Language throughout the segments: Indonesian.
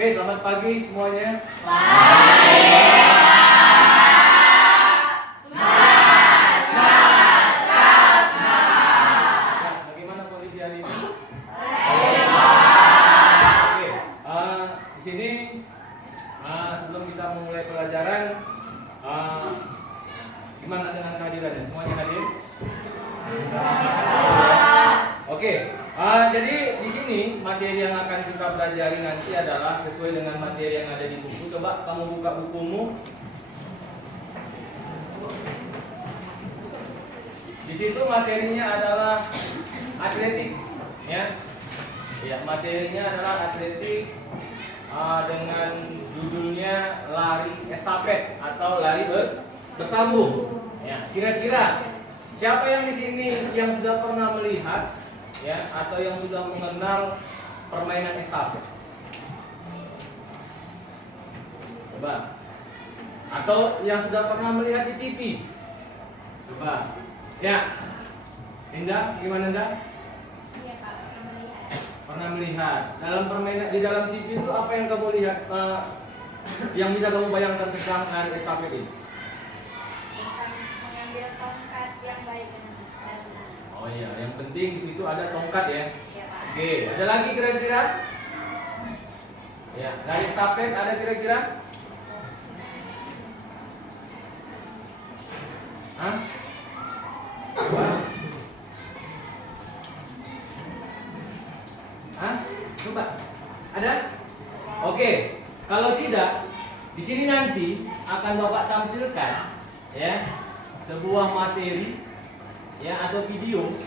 Oke, selamat pagi semuanya. Bagaimana kondisi hari ini? Oke, di sini sebelum kita memulai pelajaran, gimana dengan kehadirannya? Semuanya hadir? Oke, jadi di sini materi yang akan kita pelajari nanti adalah sesuai dengan materi yang ada di buku. Coba kamu buka bukumu. Di situ materinya adalah atletik, ya. Ya, materinya adalah atletik dengan judulnya lari estafet atau lari bersambung. Ya, kira-kira siapa yang di sini yang sudah pernah melihat, ya, atau yang sudah mengenal permainan estafet? Coba. Atau yang sudah pernah melihat di TV? Coba. Ya. Indah, gimana Indah? Iya Pak, pernah melihat. Pernah melihat. Dalam permainan di dalam TV itu apa yang kamu lihat? Yang bisa kamu bayangkan tentang lari estafet ini? Tentang mengambil tongkat yang baik dan Oh iya, yang penting di situ ada tongkat ya. Iya Pak. Oke, ada lagi kira-kira? Ya, lari estafet ada kira-kira? Hah? Coba. Hah? Coba. Ada? Oke. Kalau tidak, di sini nanti akan Bapak tampilkan ya sebuah materi ya atau video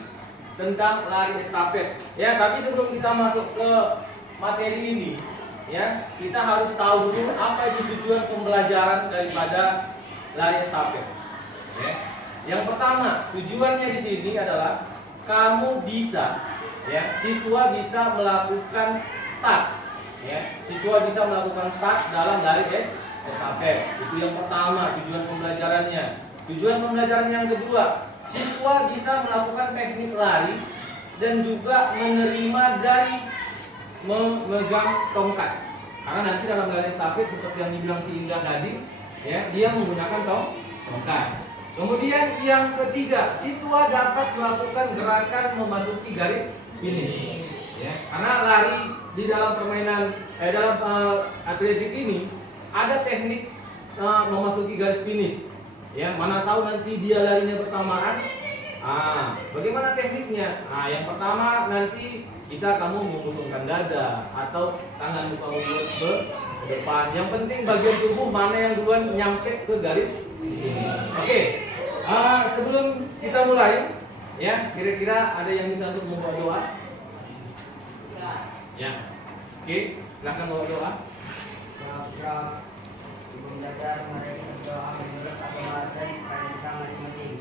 tentang lari estafet. Ya, tapi sebelum kita masuk ke materi ini, ya, kita harus tahu dulu apa itu tujuan pembelajaran daripada lari estafet. Ya. Yang pertama, tujuannya di sini adalah kamu bisa, ya, siswa bisa melakukan start, ya, siswa bisa melakukan start dalam lari estafet. Itu yang pertama, tujuan pembelajarannya. Tujuan pembelajaran yang kedua, siswa bisa melakukan teknik lari dan juga menerima dan memegang tongkat. Karena nanti dalam lari estafet seperti yang dibilang si Indah tadi, ya, dia menggunakan tongkat. Kemudian yang ketiga, siswa dapat melakukan gerakan memasuki garis finish. Ya, karena lari di dalam permainan dalam atletik ini ada teknik memasuki garis finish. Ya, mana tahu nanti dia larinya bersamaan. Bagaimana tekniknya? Yang pertama nanti bisa kamu mengusungkan dada atau tangan kamu ke depan. Yang penting bagian tubuh mana yang duluan nyampe ke garis finish. Oke. Sebelum kita mulai, ya, kira-kira ada yang bisa untuk membawa doa? Ya. Oke, silakan bawa doa. Sebelum belajar, mari kita berdoa menurut agama dan keadaan kita masing-masing.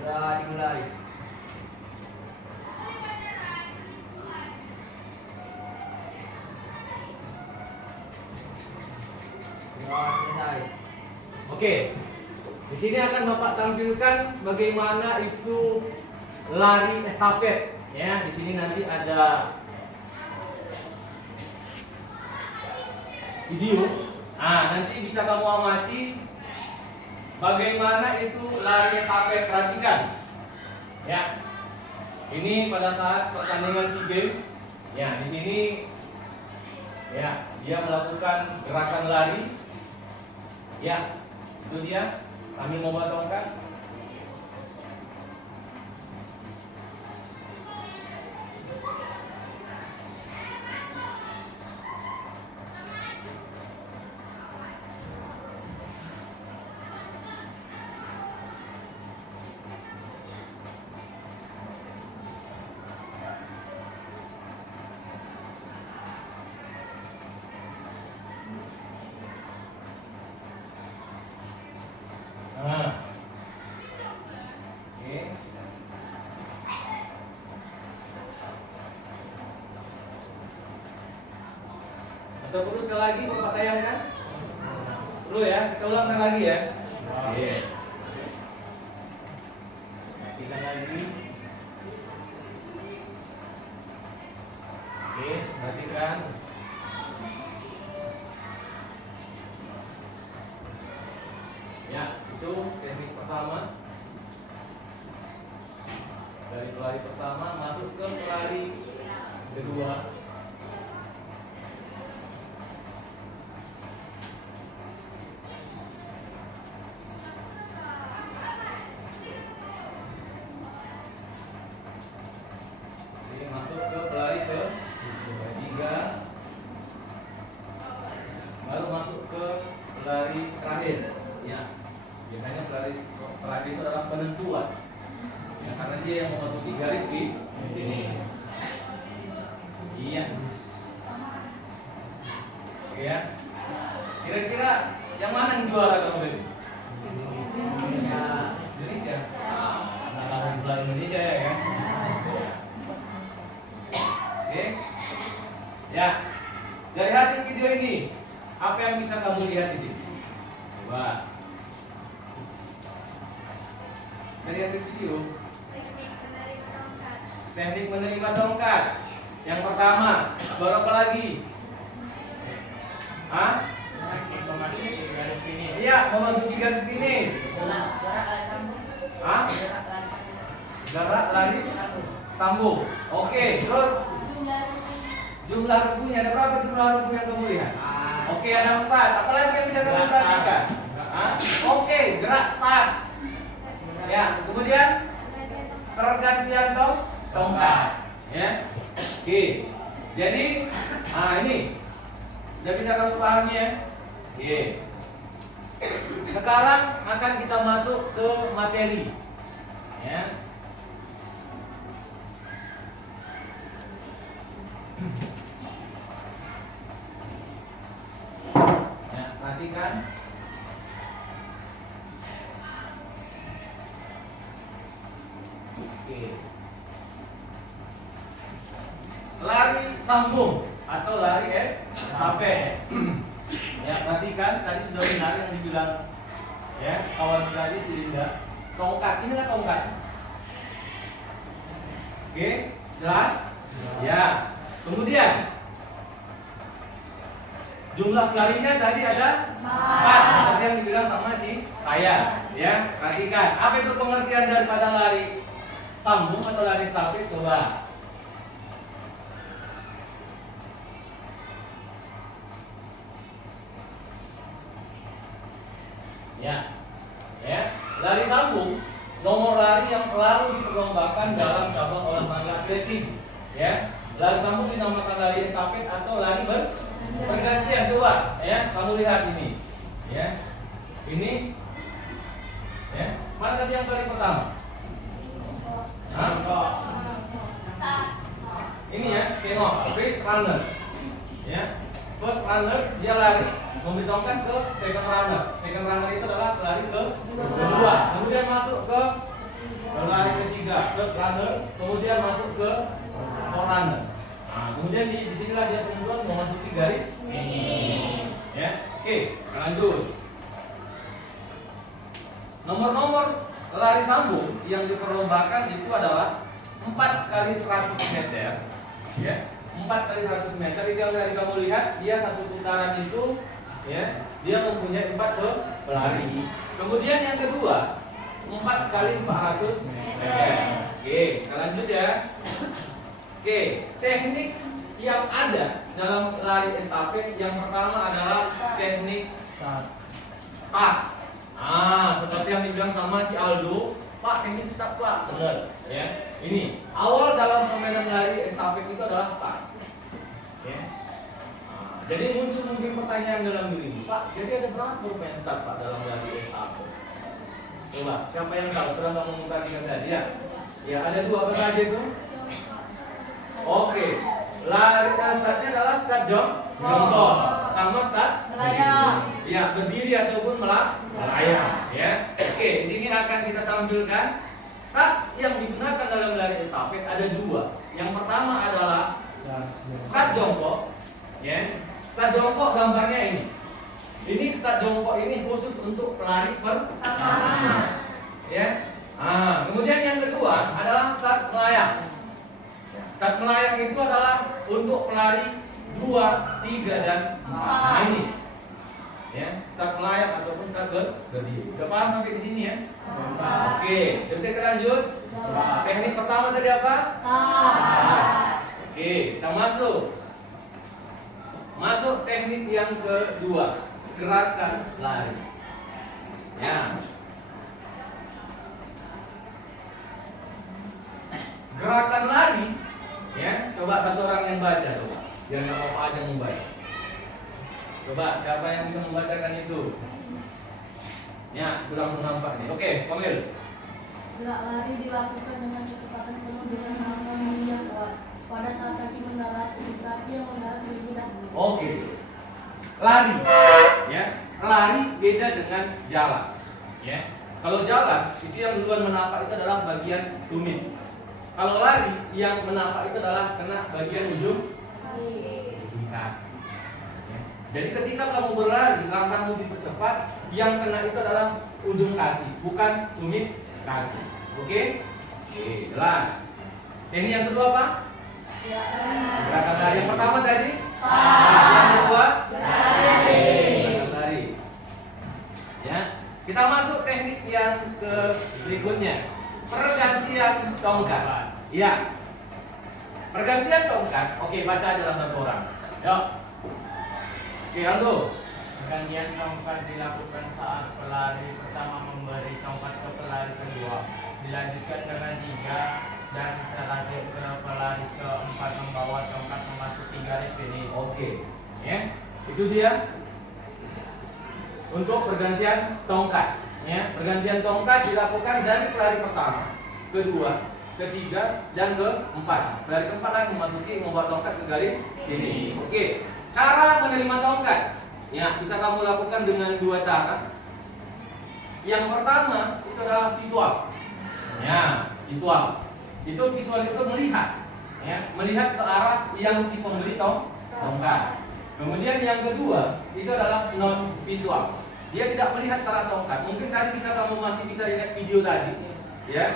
Doa dimulai. Doa selesai. Oke. Di sini akan Bapak tampilkan bagaimana itu lari estafet. Ya, di sini nanti ada video. Nanti bisa kamu amati bagaimana itu lari estafet. Perhatikan. Ya. Ini pada saat pertandingan SEA Games. Ya, di sini ya, dia melakukan gerakan lari. Ya, itu dia. Kami mau tongkat. Oke. Atau perlu sekali lagi Bapak tayangkan? Perlu ya, kita ulang sekali lagi ya. Oke. Kita lagi. Oke, perhatikan. pertama. Dari pelari pertama masuk ke pelari kedua. Ini masuk ke pelari ketiga. Baru masuk ke pelari terakhir. Ya. Biasanya pelari terakhir itu adalah penentuan. Ya, karena dia yang memasuki garis finish. Iya. Oke ya. Kira-kira yang mana yang juara kamu ini? Indonesia. Indonesia. Nah, sebelah Indonesia ya kan? Oke. Ya. Dari hasil video ini, apa yang bisa kamu lihat di sini? Coba. Dari hasil video. Teknik menerima tongkat. Teknik menerima tongkat. Yang pertama, baru apa lagi? Hah? Memasuki garis finish. Iya, memasuki garis finish. Gerak lari sambung. Hah? Gerak lari sambung. Gerak lari Sambung. sambung. Oke, terus Jumlah jumlah rebunya ada berapa jumlah rebu yang kamu lihat? Oke, ada 4. Apa lagi yang bisa kamu Gerak start. perhatikan? Hah? Oke, gerak start. Ya, kemudian pergantian tongkat. Ya. Oke. Jadi, ini udah bisa kamu pahami ya? Oke. Sekarang akan kita masuk ke materi. Ya. Ya, perhatikan. Oke. Lari sambung atau lari estafet. Ya, perhatikan tadi sudah benar yang dibilang ya kawan tadi si Linda. Tongkat, inilah tongkat. Oke, jelas? Ya. Kemudian jumlah pelarinya tadi ada 4 seperti yang dibilang sama si saya. Ya, perhatikan. Apa itu pengertian daripada lari sambung atau lari estafet? Coba. Ya, lari sambung nomor lari yang selalu diperlombakan dalam cabang olahraga atletik. Ya, lari sambung dinamakan lari estafet atau lari bergantian. Coba, ya, kamu lihat ini. Ya, ini. Ya, mana tadi yang lari pertama? Hah? Ini ya, tengok, first runner. Ya, first runner dia lari memberi tongkat ke second runner. Second runner itu adalah lari ke kedua. Kemudian masuk ke lari ketiga, third runner. Kemudian masuk ke fourth runner. Nah, kemudian di sinilah dia penentuan memasuki garis finish. Ya, oke, lanjut. Nomor-nomor lari sambung yang diperlombakan itu adalah 4 kali 100 meter. Ya, 4 kali 100 meter itu yang tadi kamu lihat, dia satu putaran itu ya, dia mempunyai 4 pelari. Kemudian yang kedua 4 kali 400 meter. Oke, kita lanjut ya. Oke, teknik yang ada dalam lari estafet yang pertama adalah teknik start. Seperti yang dibilang sama si Aldo, Pak, teknik start Pak, benar ya. Ini awal dalam permainan lari estafet itu adalah start. Ya. Jadi muncul mungkin pertanyaan dalam diri ini, Pak, jadi ada berapa pemain start Pak dalam lari estafet? Coba, siapa yang tahu? Pernah kamu mengungkapkan tadi ya? Ya, ada 2 apa saja itu? Oke, lari startnya adalah start jongkok sama start melayang. Ya, berdiri ataupun melayang. Ya, oke, di sini akan kita tampilkan start yang digunakan dalam lari estafet ada 2. Yang pertama adalah start jongkok. Ya, start jongkok gambarnya ini. Ini start jongkok ini khusus untuk pelari pertama. Ya. Kemudian yang kedua adalah start melayang. Start melayang itu adalah untuk pelari 2, 3 dan 4. Ini. Ya, start melayang ataupun start berdiri. Udah paham sampai di sini ya? Oke, bisa kita lanjut? Teknik pertama tadi apa? Oke, kita masuk teknik yang kedua, gerakan lari. Ya. Gerakan lari, ya. Coba satu orang yang baca, coba. Biar nggak apa-apa aja yang membaca. Coba siapa yang bisa membacakan itu? Ya, udah langsung nampak nih. Oke, Komil. Gerak lari dilakukan dengan kecepatan penuh dengan harapan yang kuat. Pada saat kaki mendarat, kaki yang mendarat lebih dahulu. Oke. Lari, ya. Lari beda dengan jalan, ya. Kalau jalan, itu yang duluan menapak itu adalah bagian tumit. Kalau lari, yang menapak itu adalah kena bagian ujung kaki. Ya. Jadi ketika kamu berlari, langkahmu dipercepat, yang kena itu adalah ujung kaki, bukan tumit kaki. Oke? Oke, jelas. Ini yang kedua apa? Gerakan lari. Yang pertama tadi? Yang kedua? Gerakan lari. Ya. Kita masuk teknik yang ke berikutnya. Pergantian tongkat. Iya. Pergantian tongkat. Oke, baca aja lah satu orang. Yuk. Oke, Aldo. Pergantian tongkat dilakukan saat pelari pertama memberi tongkat ke pelari kedua, dilanjutkan dengan 3, dan terakhir ke pelari keempat membawa tongkat memasuki garis finish. Oke. Ya. Itu dia untuk pergantian tongkat. Ya, pergantian tongkat dilakukan dari pelari pertama, kedua, ketiga, dan keempat. Pelari keempat lagi membawa tongkat ke garis finish. Oke. Cara menerima tongkat. Ya, bisa kamu lakukan dengan 2 cara. Yang pertama itu adalah visual. Ya, visual. Visual itu melihat, ya, melihat ke arah yang si pemberi tongkat. Kemudian yang kedua itu adalah non visual. Dia tidak melihat ke arah tongkat. Mungkin tadi masih bisa lihat video tadi, ya.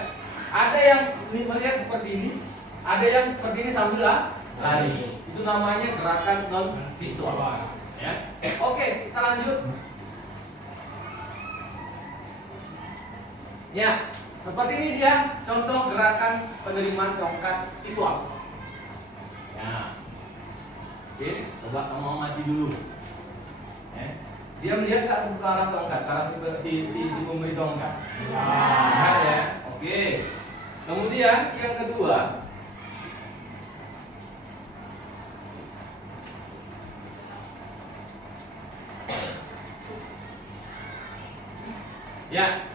Ada yang melihat seperti ini, ada yang seperti ini sambil lari. Itu namanya gerakan non visual. Ya. Oke, kita lanjut. Ya, seperti ini dia contoh gerakan penerimaan tongkat visual. Ya. Oke, coba kamu mati dulu. Ya. Dia melihat ke arah tongkat, ke arah si pemberi tongkat. Lihat ya. Oke. Kemudian yang kedua, ya,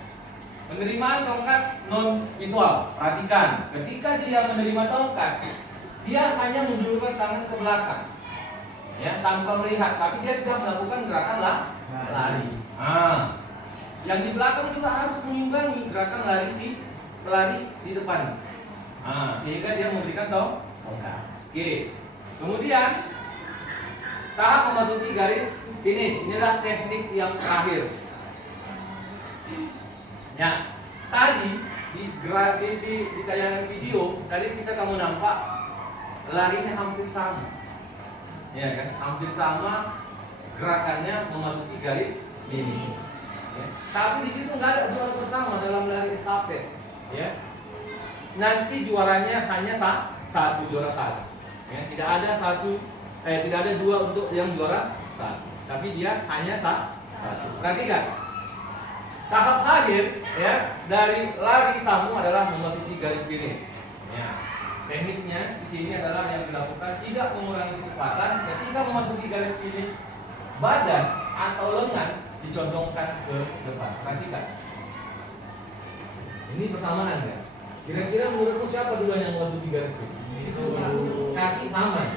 penerimaan tongkat non visual. Perhatikan, ketika dia menerima tongkat, dia hanya menjulurkan tangan ke belakang, ya, tanpa melihat, tapi dia sudah melakukan gerakan lari. Nah, yang di belakang juga harus mengimbangi gerakan lari si pelari di depan. Nah, sehingga dia memberikan tongkat. Oke. Kemudian tahap memasuki garis finish. Inilah teknik yang terakhir. Ya, tadi di tayangan video tadi bisa kamu nampak larinya hampir sama, ya kan? Hampir sama gerakannya memasuki garis finish. Ya. Tapi di situ nggak ada juara bersama dalam lari estafet, ya. Nanti juaranya hanya satu juara satu. Ya, tidak ada 2 untuk yang juara 1, tapi dia hanya satu. Perhatikan. Tahap akhir, ya, dari lari samu adalah memasuki garis finish. Ya. Tekniknya di sini adalah yang dilakukan tidak mengurangi kecepatan ketika memasuki garis finish. Badan atau lengan dicondongkan ke depan. Perhatikan. Ini persamaan ya. Kira-kira menurutmu siapa duluan yang memasuki garis finish? Kaki sama,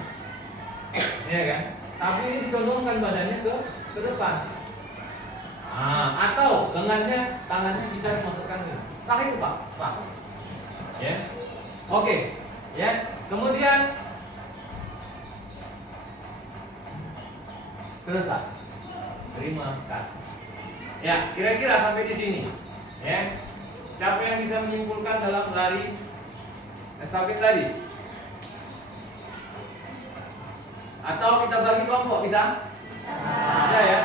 ya kan? Tapi ini dicondongkan badannya ke depan. Atau lengannya, tangannya bisa dimasukkan ini. Sah itu Pak? Sah. Ya. Oke. Ya. Kemudian selesai. Terima kasih. Ya, kira-kira sampai di sini. Ya. Siapa yang bisa menyimpulkan dalam lari estafet tadi? Atau kita bagi kelompok bisa? Bisa ya.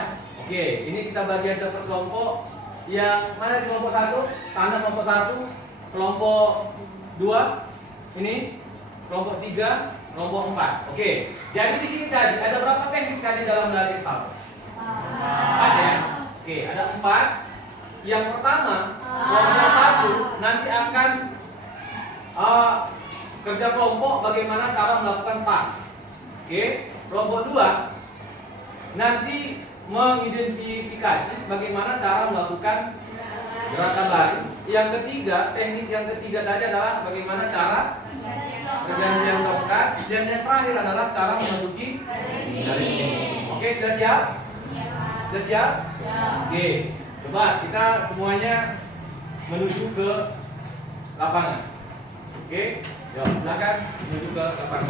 Oke. Oke, ini kita bagi aja per kelompok. Yang mana di kelompok 1? Sana kelompok 1, kelompok 2, ini kelompok 3, kelompok 4. Oke, jadi di sini tadi ada berapa teknik tadi dalam lari estafet? 4 ya. Oke, ada 4. Yang pertama, kelompok 1 nanti akan kerja kelompok bagaimana cara melakukan start. Oke, kelompok 2 nanti mengidentifikasi bagaimana cara melakukan gerakan lari. Yang ketiga, teknik yang ketiga tadi adalah bagaimana cara pergantian tongkat. Dan yang terakhir adalah cara memasuki garis finish. Oke, sudah siap? Sudah siap? Oke, coba kita semuanya menuju ke lapangan. Oke, yuk silakan menuju ke lapangan.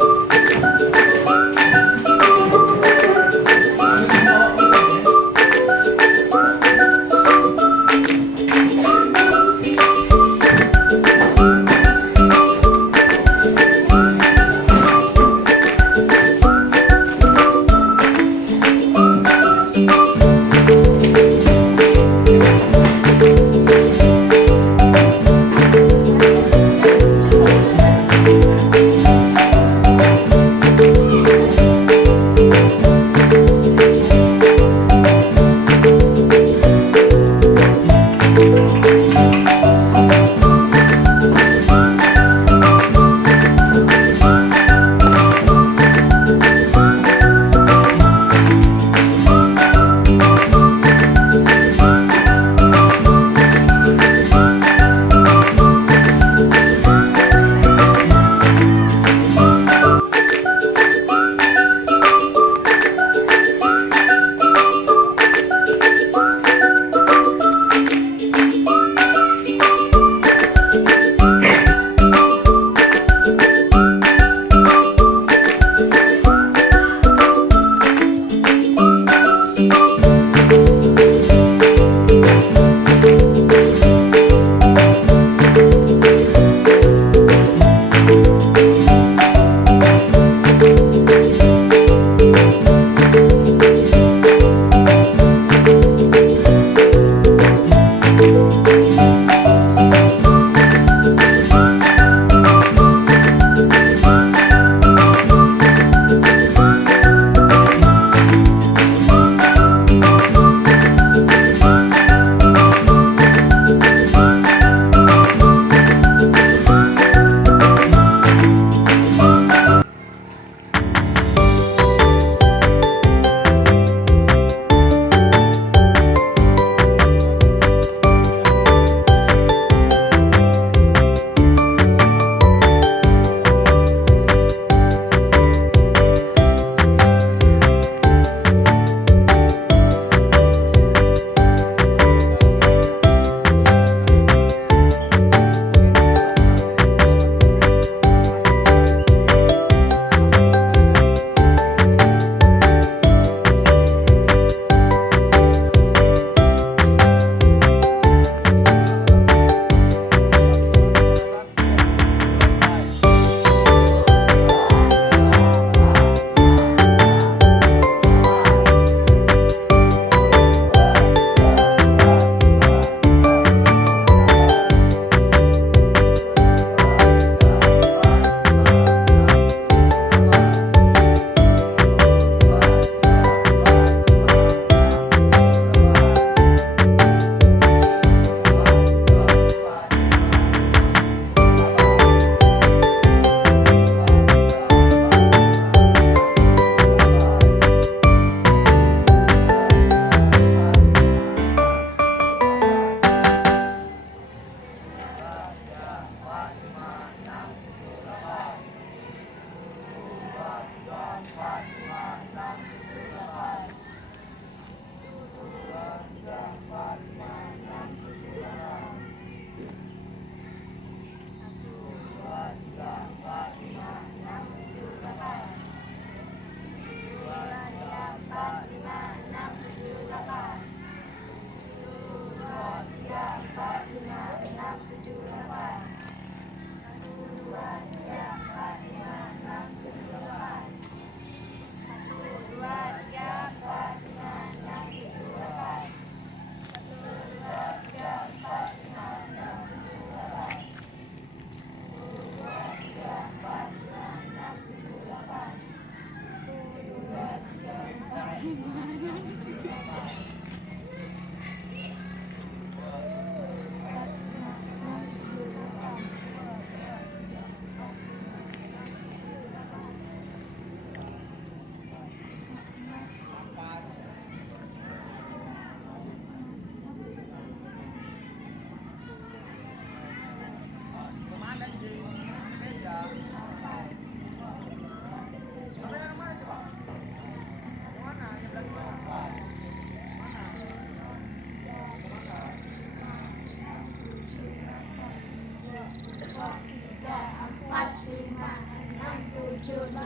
Oke,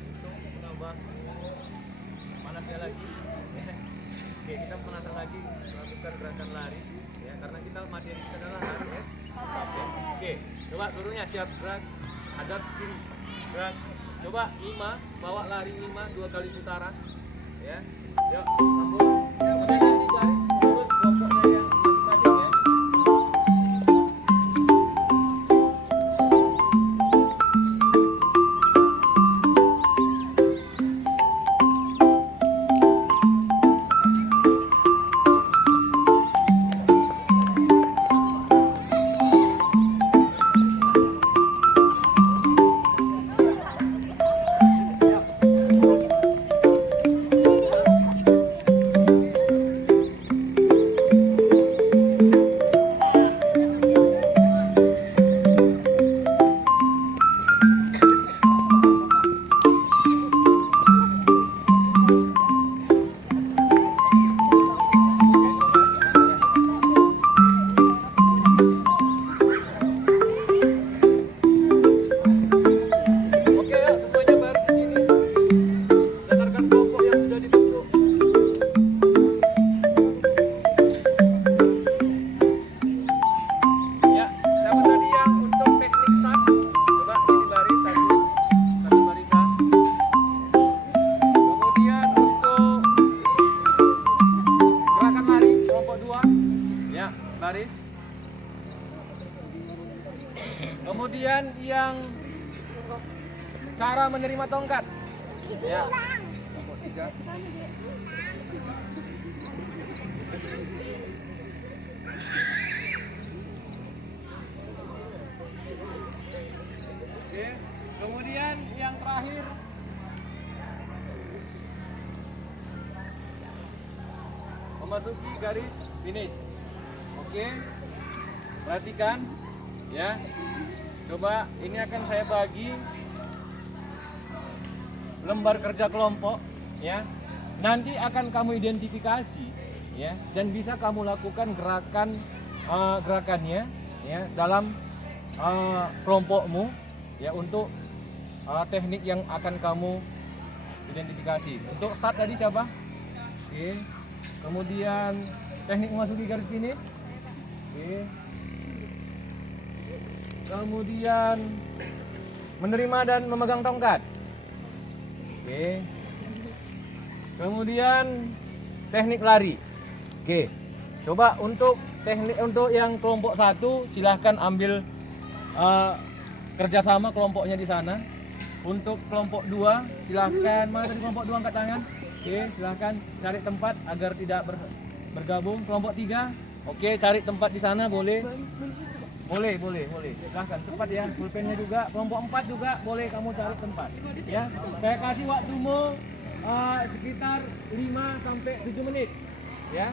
untuk menambah panasnya lagi, oke, kita pemanasan lagi melakukan gerakan lari, ya, karena kita materi kita adalah lari, ya. Oke, coba turunnya siap, gerak, hadap kiri, gerak, coba 5, bawa lari 5, 2 kali putaran, ya, yuk, sambung, ya, pegangan di baris, urut kelompoknya yang masing-masing, ya. Oke ya, semuanya baru di sini. Berdasarkan kelompok yang sudah dibentuk. Ya, siapa tadi yang untuk teknik start? Coba ini baris satu barisan. Kemudian untuk gerakan lari kelompok 2. Ya, baris. Kemudian yang cara menerima tongkat, ya, kelompok 3. Oke, kemudian yang terakhir memasuki garis finish. Oke, perhatikan, ya. Coba ini akan saya bagi lembar kerja kelompok, ya. Nanti akan kamu identifikasi, ya, dan bisa kamu lakukan gerakannya, ya, dalam kelompokmu, ya, untuk teknik yang akan kamu identifikasi. Untuk start tadi siapa? Oke. Kemudian teknik memasuki garis finish. Oke. Kemudian menerima dan memegang tongkat. Oke. Kemudian teknik lari. Oke. Coba untuk teknik untuk yang kelompok 1 silahkan ambil kerjasama kelompoknya di sana. Untuk kelompok 2 silahkan, mana tadi kelompok 2 angkat tangan. Oke, silahkan cari tempat agar tidak bergabung. Kelompok 3, oke, cari tempat di sana boleh. Boleh. Silahkan cepat ya. Pulpennya juga. Kelompok 4 juga boleh kamu cari tempat. Ya, saya kasih waktumu sekitar 5 sampai 7 menit. Ya.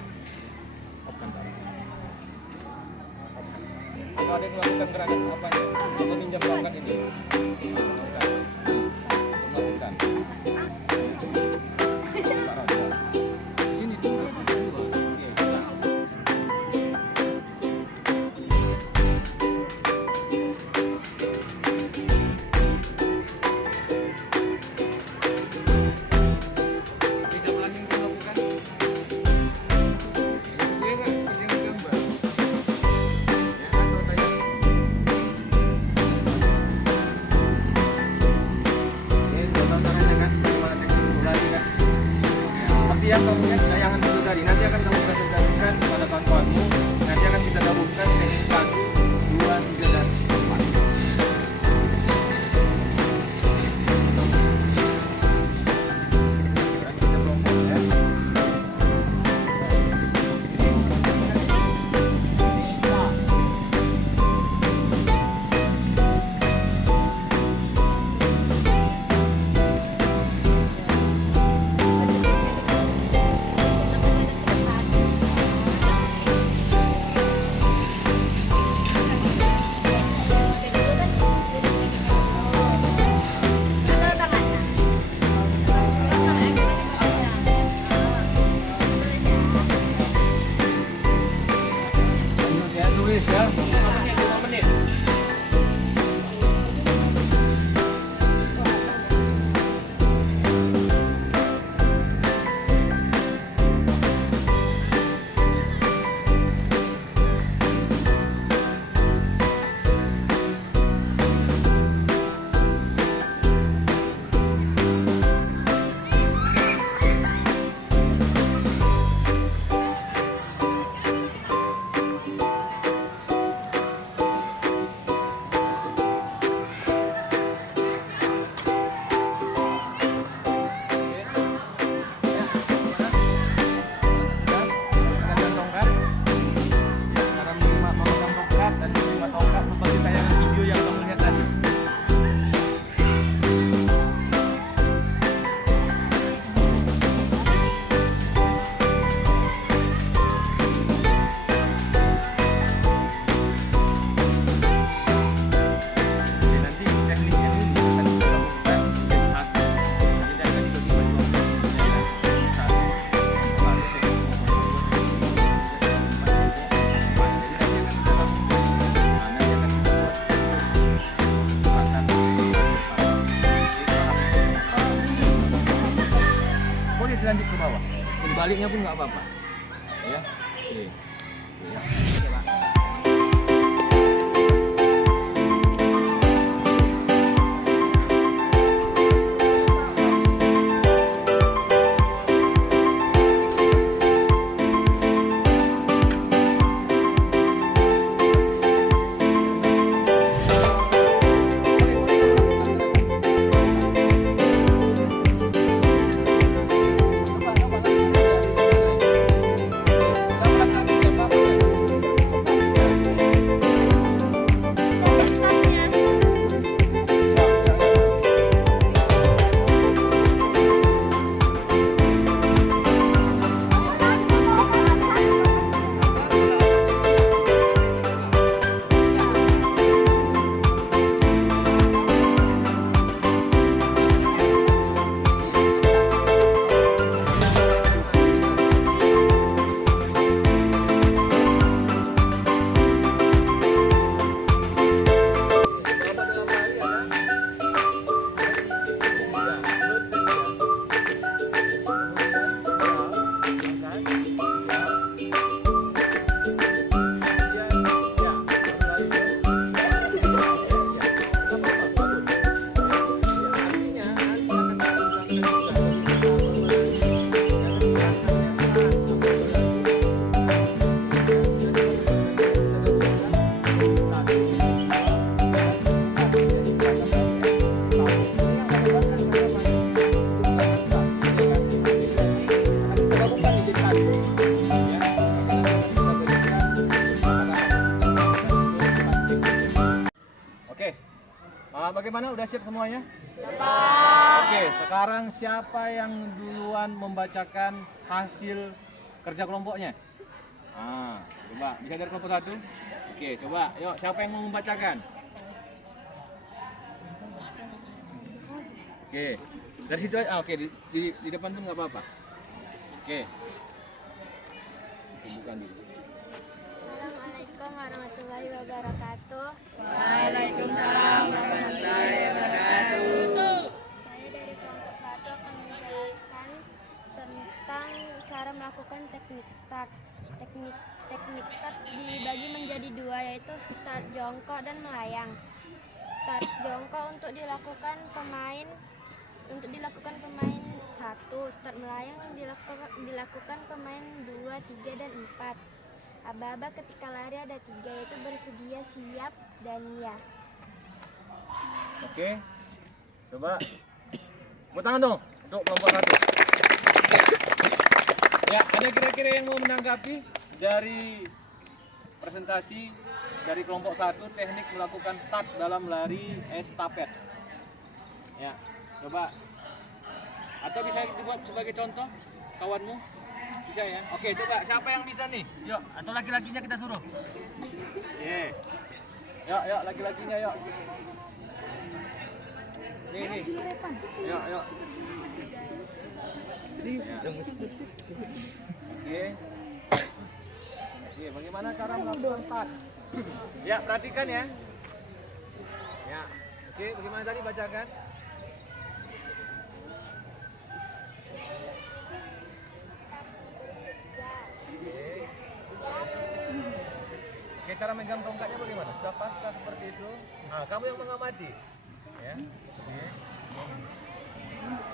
Kalau ada yang melakukan gerakan apa ya? Atau minjam tongkat ini. Melakukan. Sini tuh. Yang kamu lihat tayangan itu tadi nanti akan kamu presentasikan kepada kawan-kawanmu. Nanti akan kita gabungkan teknik 1, 2, 3 dan 4. Kita kelompok ya. dibaliknya pun nggak apa-apa. Ya. Oke. Ya. Oke, Pak. Oke, bagaimana? Udah siap semuanya? Siap. Oke, sekarang siapa yang duluan membacakan hasil kerja kelompoknya? Coba bisa dari kelompok 1? Oke, coba, yuk siapa yang mau membacakan? Oke, dari situ aja. Oke, di depan tuh nggak apa-apa. Oke, bukan dulu. Assalamualaikum warahmatullahi wabarakatuh. Waalaikumsalam warahmatullahi wabarakatuh. Saya dari kelompok 1 akan menjelaskan tentang cara melakukan teknik start. Teknik start dibagi menjadi 2, yaitu start jongkok dan melayang. Start jongkok untuk dilakukan pemain 1, start melayang dilakukan pemain 2, 3 dan 4. Aba-aba ketika lari ada 3, yaitu bersedia, siap, dan ya. Oke, coba tepuk tangan dong untuk kelompok 1. Ya, ada kira-kira yang mau menanggapi dari presentasi dari kelompok 1 teknik melakukan start dalam lari estafet? Ya, coba. Atau bisa dibuat sebagai contoh kawanmu? Bisa ya? Oke, coba siapa yang bisa nih? Yuk, atau laki-lakinya kita suruh. Yuk, laki-lakinya yuk. Nih. Yuk. Oke, bagaimana cara melakukan start? Ya, perhatikan ya. Ya, oke, bagaimana tadi bacakan? Oke, cara megang tongkatnya bagaimana? Sudah paskah seperti itu? Kamu yang mengamati. Ya. Oke.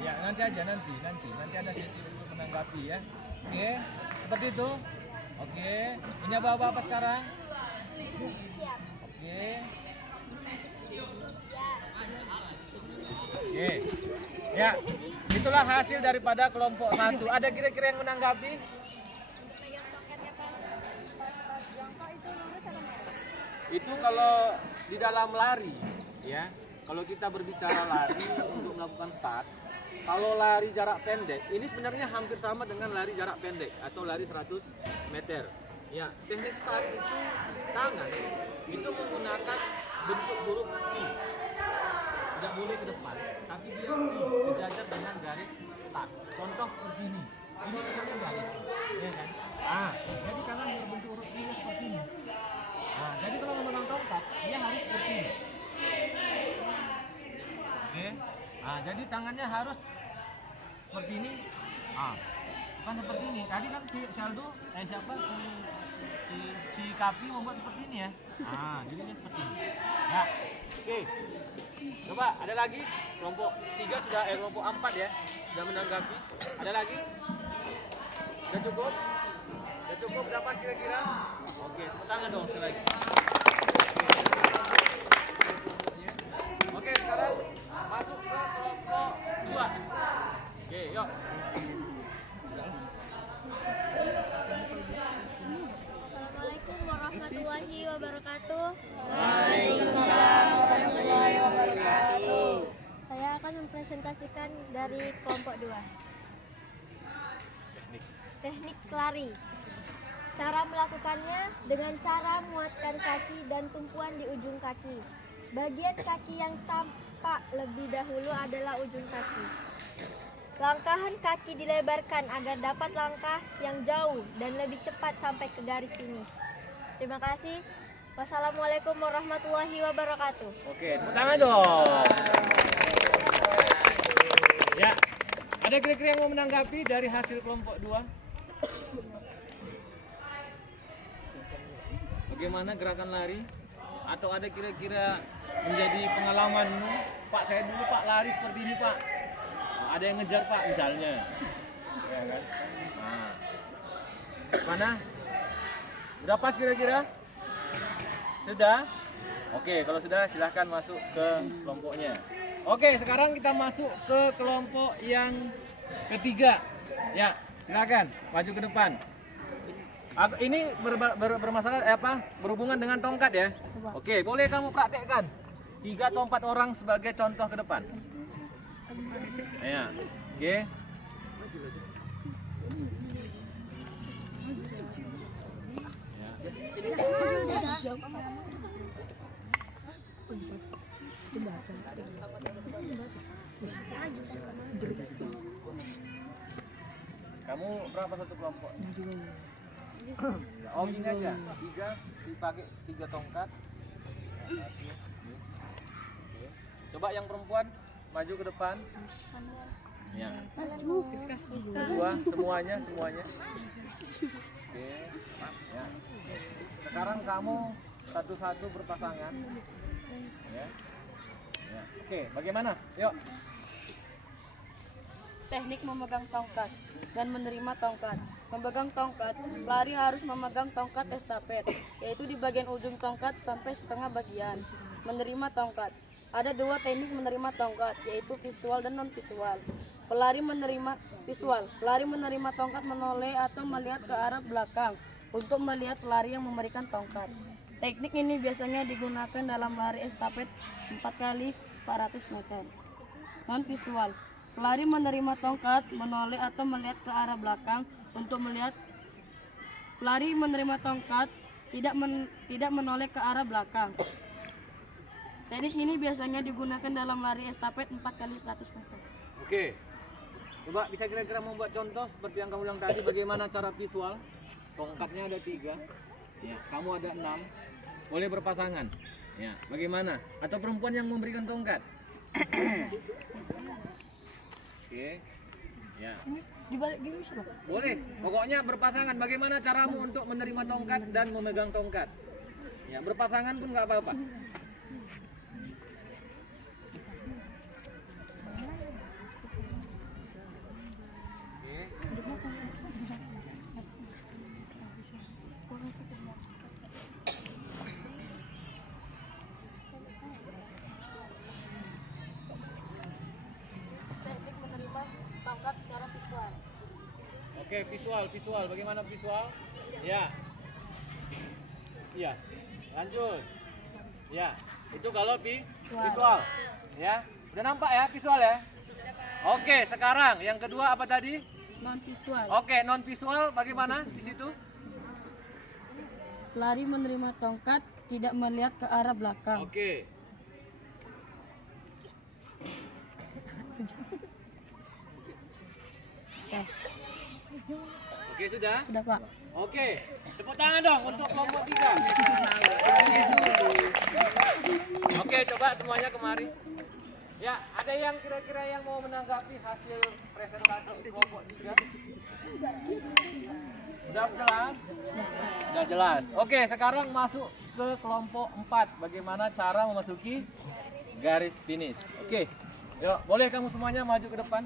Ya, nanti ada sesi untuk menanggapi ya. Oke, seperti itu. Oke, ini apa sekarang? Siap. Oke. Oke. Ya, itulah hasil daripada kelompok 1. Ada kira-kira yang menanggapi? Itu kalau di dalam lari ya, kalau kita berbicara lari untuk melakukan start, kalau lari jarak pendek ini sebenarnya hampir sama dengan lari jarak pendek atau lari 100 meter ya. Teknik start itu tangan itu menggunakan bentuk huruf I, tidak boleh ke depan tapi dia I sejajar dengan garis start. Contoh seperti ini misalnya garis ya kan. Jadi tangan berbentuk huruf I seperti ini. Jadi kalau memegang tongkat, dia harus seperti ini. Oke. Jadi tangannya harus seperti ini. bukan seperti ini. Tadi kan si Shaldo, siapa si Kapi membuat seperti ini ya. Nah, jadi dia seperti ini. Ya, oke. Coba ada lagi kelompok 3 sudah, kelompok 4 ya sudah menanggapi. Ada lagi? Sudah cukup? Sudah cukup berapa kira-kira? Oke, tepuk tangan dong sekali lagi. Oke, sekarang masuk ke kelompok 2. Oke, yuk. Assalamualaikum warahmatullahi wabarakatuh. Waalaikumsalam warahmatullahi wabarakatuh. Saya akan mempresentasikan dari kelompok 2. Teknik lari. Cara melakukannya dengan cara muatkan kaki dan tumpuan di ujung kaki. Bagian kaki yang tampak lebih dahulu adalah ujung kaki. Langkahan kaki dilebarkan agar dapat langkah yang jauh dan lebih cepat sampai ke garis finish. Terima kasih. Wassalamualaikum warahmatullahi wabarakatuh. Oke, tepuk tangan dong. Ya, ada kira-kira yang mau menanggapi dari hasil kelompok 2? Bagaimana gerakan lari? Atau ada kira-kira menjadi pengalamanmu? Pak, saya dulu Pak lari seperti ini Pak. Ada yang ngejar Pak misalnya. Ya kan? Nah. Mana? Udah pas kira-kira? Sudah? Oke, kalau sudah silahkan masuk ke kelompoknya. Oke, sekarang kita masuk ke kelompok yang ketiga. Ya, silakan maju ke depan. Ini bermasalah berhubungan dengan tongkat ya. Oke, boleh kamu praktekkan 3 atau 4 orang sebagai contoh ke depan. Ya, oke. Kamu berapa satu kelompok? Oh ini aja, 3 dipakai 3 tongkat. Coba yang perempuan maju ke depan. Ya. Dua, semuanya. Oke. Ya. Sekarang kamu satu-satu berpasangan. Ya. Ya. Oke, bagaimana? Yuk. Teknik memegang tongkat dan menerima tongkat. Memegang tongkat, pelari harus memegang tongkat estafet, yaitu di bagian ujung tongkat sampai setengah bagian. Menerima tongkat. Ada 2 teknik menerima tongkat, yaitu visual dan non-visual. Pelari menerima tongkat menoleh atau melihat ke arah belakang untuk melihat pelari yang memberikan tongkat. Teknik ini biasanya digunakan dalam lari estafet 4 kali 400 meter. Non-visual. Pelari menerima tongkat, menoleh atau melihat ke arah belakang untuk melihat. Pelari menerima tongkat, tidak menoleh ke arah belakang. Teknik ini biasanya digunakan dalam lari estafet 4 kali 100 meter. Oke. Coba bisa kira-kira membuat contoh seperti yang kamu bilang tadi, bagaimana cara visual? Tongkatnya ada 3. Ya, kamu ada 6. Boleh berpasangan. Ya, bagaimana? Atau perempuan yang memberikan tongkat? Oke. Ya. Dibalik gini bisa Pak? Boleh. Pokoknya berpasangan. Bagaimana caramu untuk menerima tongkat dan memegang tongkat? Ya, berpasangan pun nggak apa-apa. Teknik menerima tongkat secara visual. Oke, visual. Bagaimana visual? Ya. Iya. Lanjut. Ya. Itu kalau visual. Ya. Udah nampak ya visual ya? Oke, sekarang yang kedua apa tadi? Non-visual. Oke, non visual bagaimana di situ? Pelari menerima tongkat, tidak melihat ke arah belakang. Oke. Oke, sudah? Sudah Pak. Oke, tepuk tangan dong untuk kelompok 3. Oke, coba semuanya kemari. Ya, ada yang kira-kira yang mau menanggapi hasil presentasi kelompok 3? Udah jelas? Udah jelas. Oke, sekarang masuk ke kelompok 4. Bagaimana cara memasuki garis finish. Oke. Yuk, boleh kamu semuanya maju ke depan.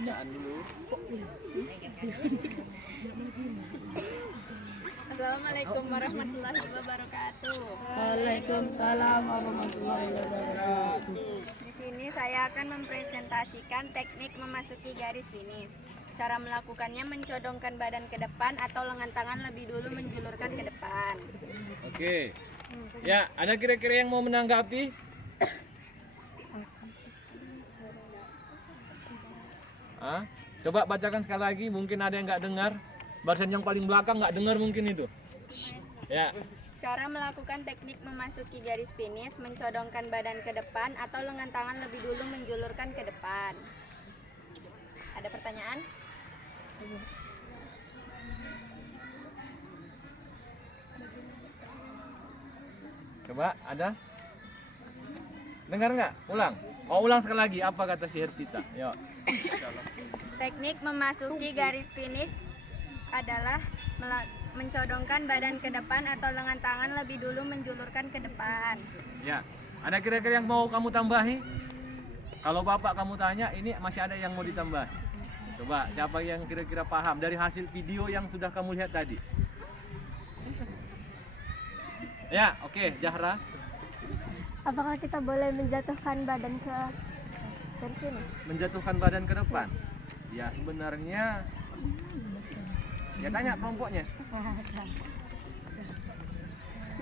Jangan dulu. Assalamualaikum warahmatullahi wabarakatuh. Waalaikumsalam warahmatullahi wabarakatuh. Di sini saya akan mempresentasikan teknik memasuki garis finish. Cara melakukannya mencodongkan badan ke depan atau lengan tangan lebih dulu menjulurkan ke depan. Oke. Ya, ada kira-kira yang mau menanggapi? Hah? Coba bacakan sekali lagi, mungkin ada yang nggak dengar. Barusan yang paling belakang nggak dengar mungkin itu. Ya. Cara melakukan teknik memasuki garis finish, mencodongkan badan ke depan atau lengan tangan lebih dulu menjulurkan ke depan. Ada pertanyaan? Coba, ada? Dengar nggak? Ulang. Oh, ulang sekali lagi. Apa kata si Hertita? Yuk. Teknik memasuki garis finish adalah mencodongkan badan ke depan atau lengan tangan lebih dulu menjulurkan ke depan. Ya. Ada kira-kira yang mau kamu tambahi? Kalau Bapak kamu tanya, ini masih ada yang mau ditambah. Coba, siapa yang kira-kira paham dari hasil video yang sudah kamu lihat tadi? Ya, oke, Zahra. Apakah kita boleh menjatuhkan badan ke garis finish? Menjatuhkan badan ke depan. Ya, sebenarnya ya tanya kelompoknya.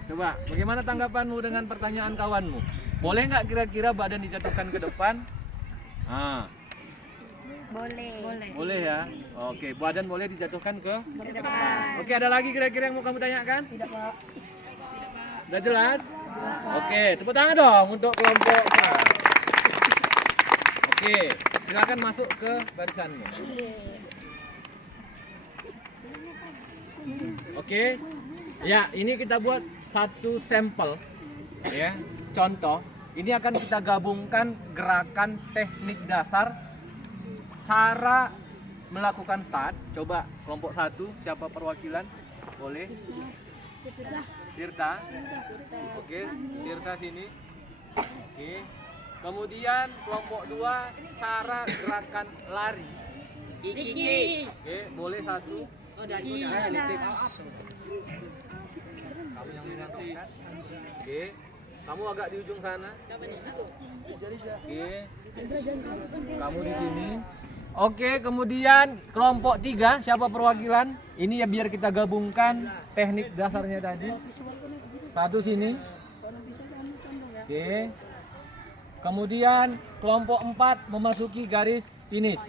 Coba, bagaimana tanggapanmu dengan pertanyaan kawanmu? Boleh nggak kira-kira badan dijatuhkan ke depan? Ah, Boleh. boleh ya. Oke, badan boleh dijatuhkan ke depan. Oke, ada lagi kira-kira yang mau kamu tanyakan? Tidak, Pak. Udah jelas? Oke, tepuk tangan dong untuk kelompok A. Oke, silakan masuk ke barisanmu. Oke, ya ini kita buat satu sampel, ya, contoh. Ini akan kita gabungkan gerakan teknik dasar, cara melakukan start. Coba kelompok 1, siapa perwakilan? Boleh? Tirta. Oke, Tirta sini. Oke. Kemudian kelompok 2, cara gerakan lari. Kiki. Oke, boleh 1. Kamu yang ini nanti. Oke. Kamu agak di ujung sana. Oke. Kamu di sini. Oke, kemudian kelompok 3, siapa perwakilan? Ini ya biar kita gabungkan teknik dasarnya tadi. 1 sini. Oke. Kemudian kelompok 4 memasuki garis finish.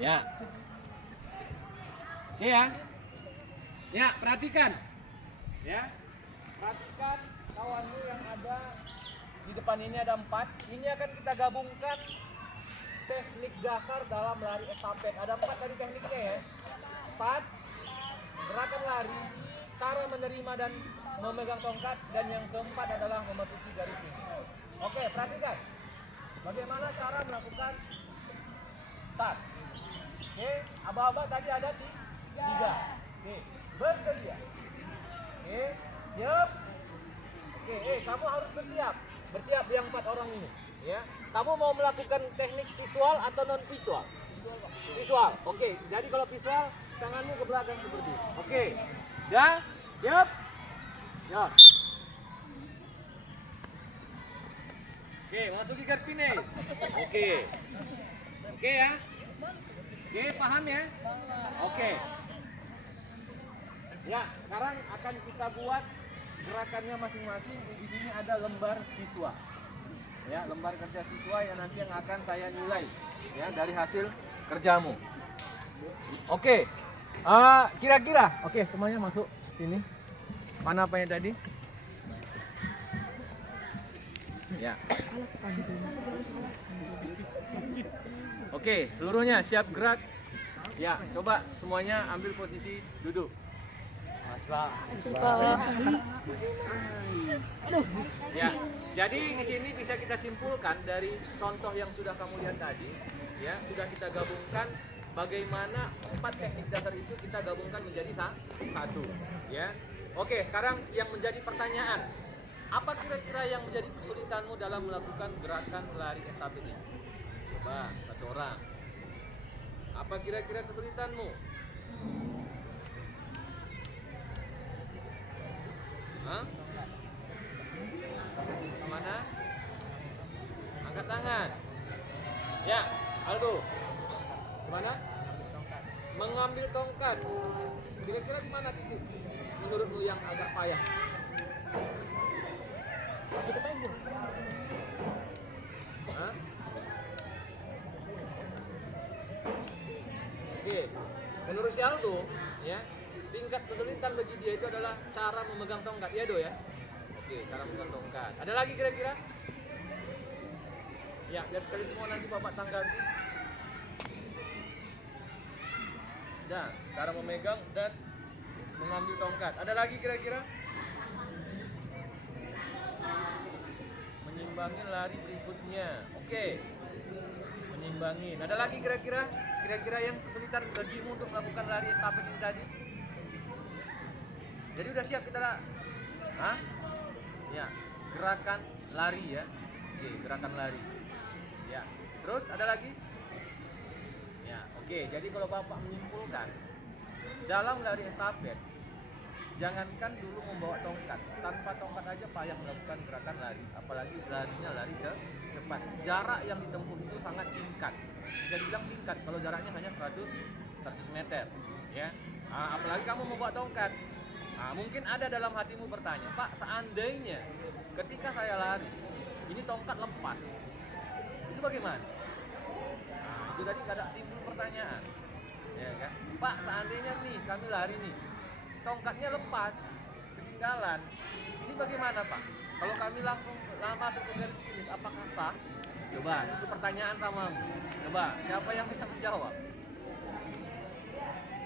Ya. Oke ya. Ya, perhatikan. Ya. Perhatikan kawanmu yang ada di depan ini ada 4. Ini akan kita gabungkan teknik dasar dalam lari estafet. Ada 4 tadi tekniknya ya. Start, gerakan lari, cara menerima dan memegang tongkat, dan yang keempat adalah memasuki garis finish. Oke, perhatikan. Bagaimana cara melakukan start. Oke, aba-aba tadi ada 3. Oke, bersedia. Oke, siap. Oke, kamu harus bersiap. Bersiap yang 4 orang ini, ya. Kamu mau melakukan teknik visual atau non visual? Visual. Oke, jadi kalau visual tanganmu ke belakang seperti ini. Oke. Ya, siap. Ya. Oke, masuki garis finish. Oke. Oke ya. Oke, paham ya? Oke. Ya, sekarang akan kita buat gerakannya masing-masing. Di sini ada lembar siswa. Ya, lembar kerja siswa yang nanti yang akan saya nilai ya dari hasil kerjamu. Oke. Kira-kira oke, semuanya masuk sini. Mana apa yang tadi? Ya. Oke, seluruhnya siap gerak. Ya, coba semuanya ambil posisi duduk. Ya, jadi di sini bisa kita simpulkan dari contoh yang sudah kamu lihat tadi, ya, sudah kita gabungkan bagaimana 4 teknik dasar itu kita gabungkan menjadi satu, ya. Oke, sekarang yang menjadi pertanyaan, apa kira-kira yang menjadi kesulitanmu dalam melakukan gerakan lari estafet ini? Coba, satu orang. Apa kira-kira kesulitanmu? Hah? Kemana? Angkat tangan. Ya, Aldo. Kemana? Mengambil tongkat. Kira-kira di mana titik menurutmu yang agak payah? Hah? Oke, menurut si Aldo, ya, tingkat kesulitan bagi dia itu adalah cara memegang tongkat, ya Do ya. Oke, cara memegang tongkat. Ada lagi kira-kira? Ya, biar sekali semua nanti Bapak tanggapi. Nah, cara memegang dan mengambil tongkat. Ada lagi kira-kira? Menyimbangi lari berikutnya. Oke. Menyimbangin. Ada lagi kira-kira? Kira-kira yang kesulitan bagimu untuk melakukan lari estafet ini tadi? Jadi udah siap kita lah. Hah? Ya, gerakan lari ya. Oke, gerakan lari. Ya. Terus ada lagi? Ya, oke. Jadi kalau Bapak menyimpulkan dalam lari estafet, jangankan dulu membawa tongkat, tanpa tongkat aja payah melakukan gerakan lari, apalagi larinya lari cepat. Jarak yang ditempuh itu sangat singkat. Bisa dibilang singkat kalau jaraknya hanya 100 meter, ya. Apalagi kamu membawa tongkat. Mungkin ada dalam hatimu bertanya, Pak, seandainya ketika saya lari, ini tongkat lepas, itu bagaimana? Itu tadi ada timbul pertanyaan, ya kan? Pak, seandainya nih kami lari nih, tongkatnya lepas, ketinggalan, ini bagaimana Pak? Kalau kami langsung masuk ke garis finish, apakah sah? Coba, itu pertanyaan samamu. Coba, siapa yang bisa menjawab?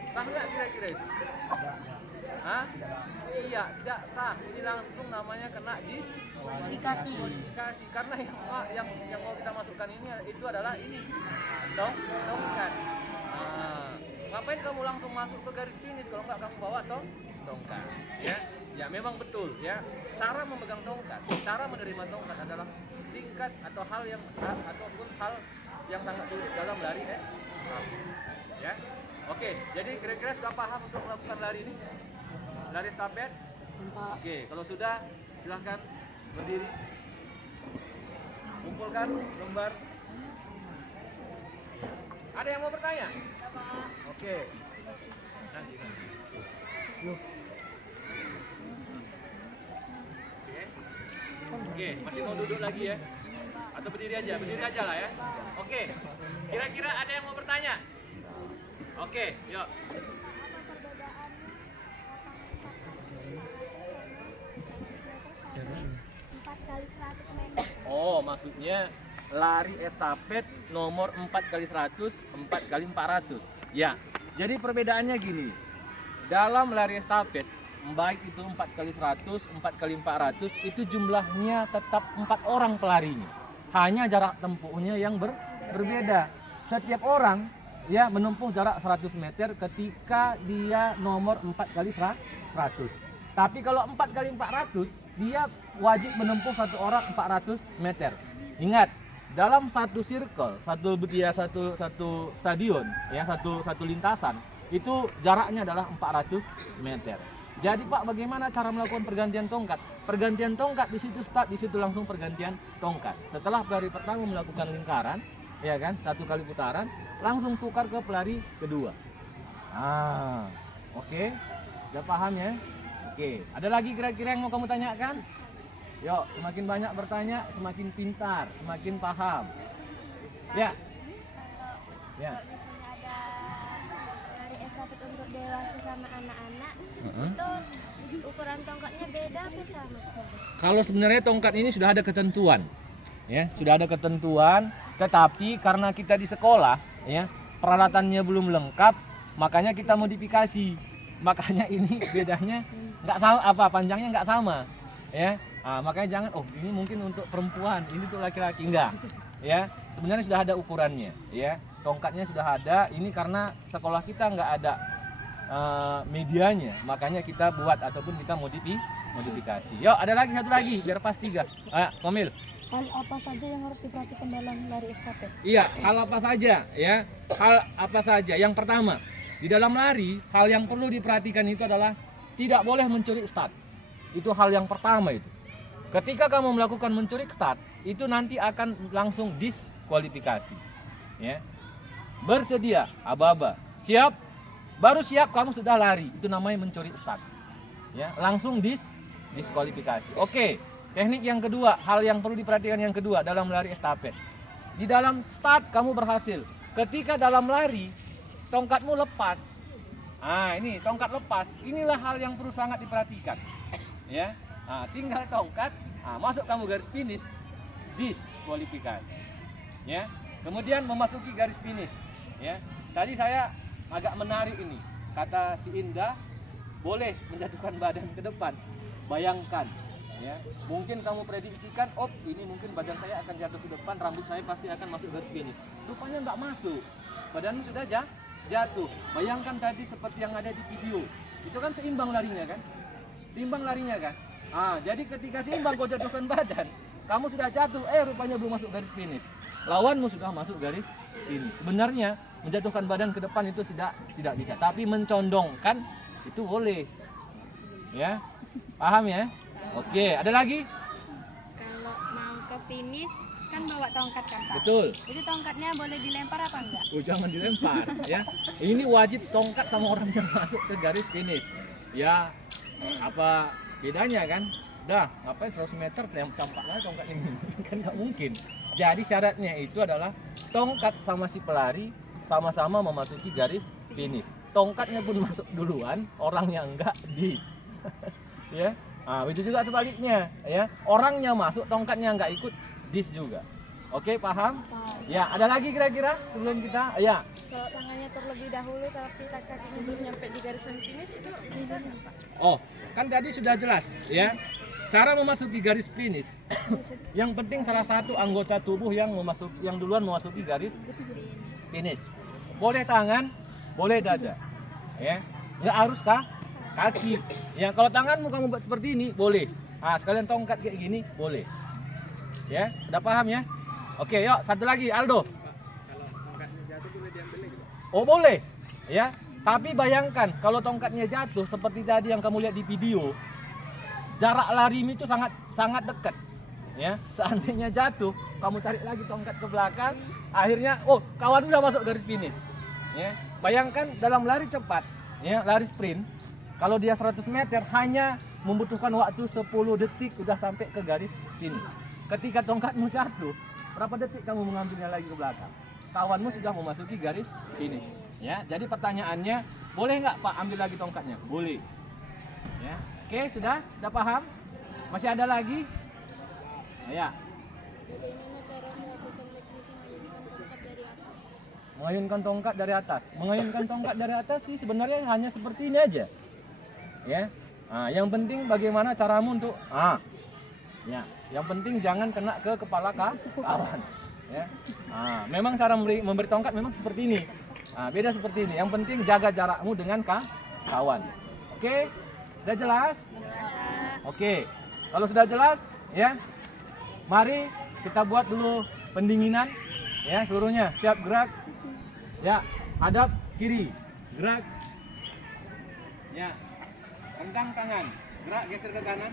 Sah nggak kira-kira itu? Hah? Iya, tidak sah. Ini langsung namanya kena diskualifikasi. Karena yang mau kita masukkan ini itu adalah ini tongkat. Ngapain kamu langsung masuk ke garis finish kalau nggak kamu bawa tongkat? Ya memang betul ya. Cara memegang tongkat, cara menerima tongkat adalah tingkat atau hal yang sangat sulit dalam lari ya. Oke, jadi kira-kira sudah paham untuk melakukan lari ini? Lari estafet? Oke, kalau sudah silahkan berdiri. Kumpulkan lembar. Ada yang mau bertanya? Oke. Nanti. Oke, masih mau duduk lagi ya? Atau berdiri aja lah ya. Oke, kira-kira ada yang mau bertanya? Oke, yuk. Oh, maksudnya lari estafet nomor 4x100, 4x400. Ya, jadi perbedaannya gini. Dalam lari estafet, baik itu 4x100, 4x400, itu jumlahnya tetap 4 orang pelarinya. Hanya jarak tempuhnya yang berbeda. Setiap orang ya menempuh jarak 100 meter ketika dia nomor 4x100. Tapi kalau 4x400, dia wajib menempuh satu orang 400 meter. Ingat, dalam satu circle, satu stadion, ya satu lintasan, itu jaraknya adalah 400 meter. Jadi Pak, bagaimana cara melakukan pergantian tongkat? Pergantian tongkat di situ start, di situ langsung pergantian tongkat. Setelah pelari pertama melakukan lingkaran, ya kan, 1 kali putaran, langsung tukar ke pelari kedua. Oke, udah paham ya? Oke, ada lagi kira-kira yang mau kamu tanyakan? Yuk, semakin banyak bertanya, semakin pintar, semakin paham. Ya. Ya. Misalnya ada lari estafet untuk dewasa sama anak-anak, itu ukuran tongkatnya beda apa sama? Kalau sebenarnya tongkat ini sudah ada ketentuan, ya, sudah ada ketentuan. Tetapi karena kita di sekolah, ya, peralatannya belum lengkap, makanya kita modifikasi. makanya ini bedanya nggak sama, panjangnya nggak sama, ya. Makanya jangan, oh ini mungkin untuk perempuan, ini untuk laki-laki, enggak, ya. Sebenarnya sudah ada ukurannya, ya. Tongkatnya sudah ada. Ini karena sekolah kita nggak ada medianya, makanya kita buat ataupun kita modifikasi. Yuk, ada lagi satu lagi biar pas 3. Komil. Hal apa saja yang harus diperhatikan dalam lari estafet? Iya, hal apa saja, ya? Hal apa saja? Yang pertama, di dalam lari, hal yang perlu diperhatikan itu adalah tidak boleh mencuri start. Itu hal yang pertama itu. Ketika kamu melakukan mencuri start, itu nanti akan langsung diskualifikasi. Ya. Bersedia, aba-aba. Siap? Baru siap kamu sudah lari. Itu namanya mencuri start. Ya, langsung diskualifikasi. Oke. Teknik yang kedua, hal yang perlu diperhatikan yang kedua dalam lari estafet. Di dalam start kamu berhasil. Ketika dalam lari tongkatmu lepas. Ini tongkat lepas. Inilah hal yang perlu sangat diperhatikan. Ya. Tinggal tongkat, masuk kamu garis finish, diskualifikasi. Ya. Kemudian memasuki garis finish. Ya. Tadi saya agak menarik ini. Kata si Indah, boleh menjatuhkan badan ke depan. Bayangkan. Ya, mungkin kamu prediksikan, oh ini mungkin badan saya akan jatuh ke depan, rambut saya pasti akan masuk garis finish. Rupanya nggak masuk, badanmu sudah jatuh. Bayangkan tadi seperti yang ada di video, itu kan seimbang larinya kan? Seimbang larinya kan? Jadi ketika seimbang kau jatuhkan badan, kamu sudah jatuh, rupanya belum masuk garis finish. Lawanmu sudah masuk garis finish. Sebenarnya menjatuhkan badan ke depan itu tidak bisa, tapi mencondongkan itu boleh. Ya, paham ya? Oke, ada lagi? Kalau mau ke finish kan bawa tongkat kan Pak? Betul. Itu tongkatnya boleh dilempar apa enggak? Jangan dilempar ya. Ini wajib tongkat sama orang yang masuk ke garis finish. Ya, apa bedanya kan? Udah, ngapain 100 meter campak lah tongkat ini? Kan nggak mungkin. Jadi syaratnya itu adalah tongkat sama si pelari sama-sama memasuki garis finish. Tongkatnya pun masuk duluan, orangnya enggak ya. Itu juga sebaliknya, ya. Orangnya masuk, tongkatnya nggak ikut, juga. Oke, paham? Ya, ada lagi kira-kira sebelum kita? Ya. Kalau tangannya terlebih dahulu tapi kakinya belum nyampe di garis finish itu bisa nggak Pak? Oh, kan tadi sudah jelas, ya. Cara memasuki garis finish. Yang penting salah satu anggota tubuh yang duluan memasuki garis finish. Boleh tangan, boleh dada, ya. Nggak harus kaki. Ya, kalau tanganmu kamu buat seperti ini boleh. Sekalian tongkat kayak gini boleh. Ya, udah paham ya? Oke, yuk satu lagi Aldo. Kalau tongkatnya jatuh boleh diambil lagi. Oh, boleh. Ya, tapi bayangkan kalau tongkatnya jatuh seperti tadi yang kamu lihat di video. Jarak larimu itu sangat dekat. Ya, seandainya jatuh, kamu tarik lagi tongkat ke belakang, akhirnya kawan udah masuk garis finish. Ya, bayangkan dalam lari cepat, ya, lari sprint. Kalau dia 100 meter hanya membutuhkan waktu 10 detik udah sampai ke garis finish. Ketika tongkatmu jatuh, berapa detik kamu mengambilnya lagi ke belakang? Kawanmu sudah memasuki garis finish. Ya, jadi pertanyaannya, boleh nggak Pak ambil lagi tongkatnya? Boleh. Ya, oke, sudah paham? Masih ada lagi? Ya. Bagaimana cara melakukan teknik mengayunkan tongkat dari atas? Mengayunkan tongkat dari atas. Mengayunkan tongkat dari atas sih sebenarnya hanya seperti ini aja. Ya, yang penting bagaimana caramu untuk ya, yang penting jangan kena ke kepala kawan. Ya, memang cara memberi tongkat memang seperti ini. Beda seperti ini. Yang penting jaga jarakmu dengan kawan. Oke, sudah jelas? Oke, kalau sudah jelas, ya, mari kita buat dulu pendinginan. Ya, seluruhnya siap gerak. Ya, hadap kiri, gerak. Ya. Rentang tangan, gerak geser ke kanan.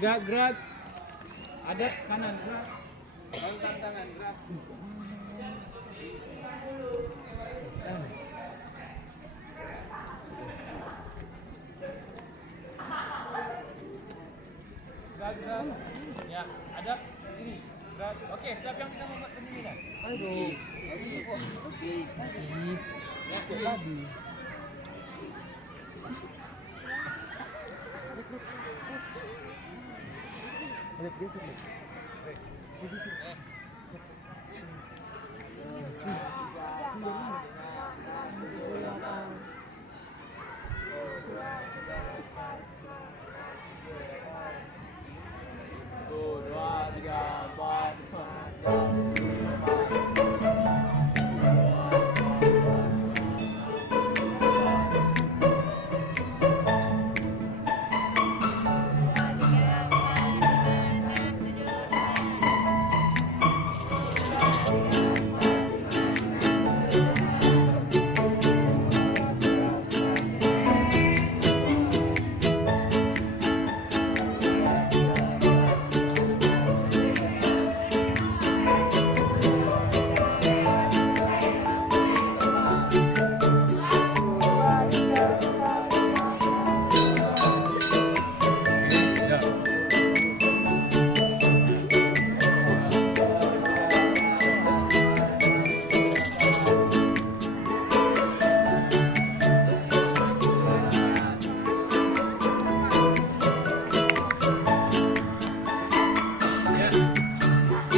Gerak, hadap kanan, gerak. Rentang tangan, gerak. Gerak. Ya, hadap kiri. Oke, siapa yang bisa membuat pendinginan? Aduh, bisa kok. Oke. Ya, Tadi. Satu, dua, tiga, empat,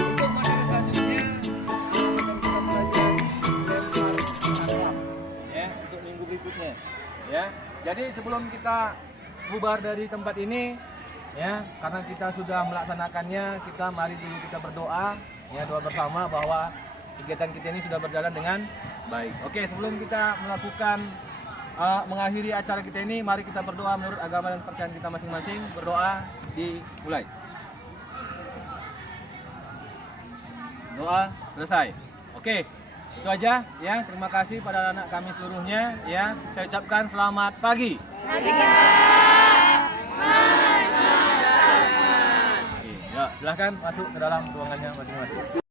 Untuk materi selanjutnya ya untuk minggu berikutnya ya. Jadi sebelum kita bubar dari tempat ini ya, karena kita sudah melaksanakannya, kita mari dulu kita berdoa ya, doa bersama bahwa kegiatan kita ini sudah berjalan dengan baik. Oke, sebelum kita melakukan mengakhiri acara kita ini, mari kita berdoa menurut agama dan kepercayaan kita masing-masing. Berdoa dimulai. Doa selesai. Oke, itu aja ya. Terima kasih pada anak kami seluruhnya ya. Saya ucapkan selamat pagi. Oke, ya, silahkan masuk ke dalam ruangannya masing-masing.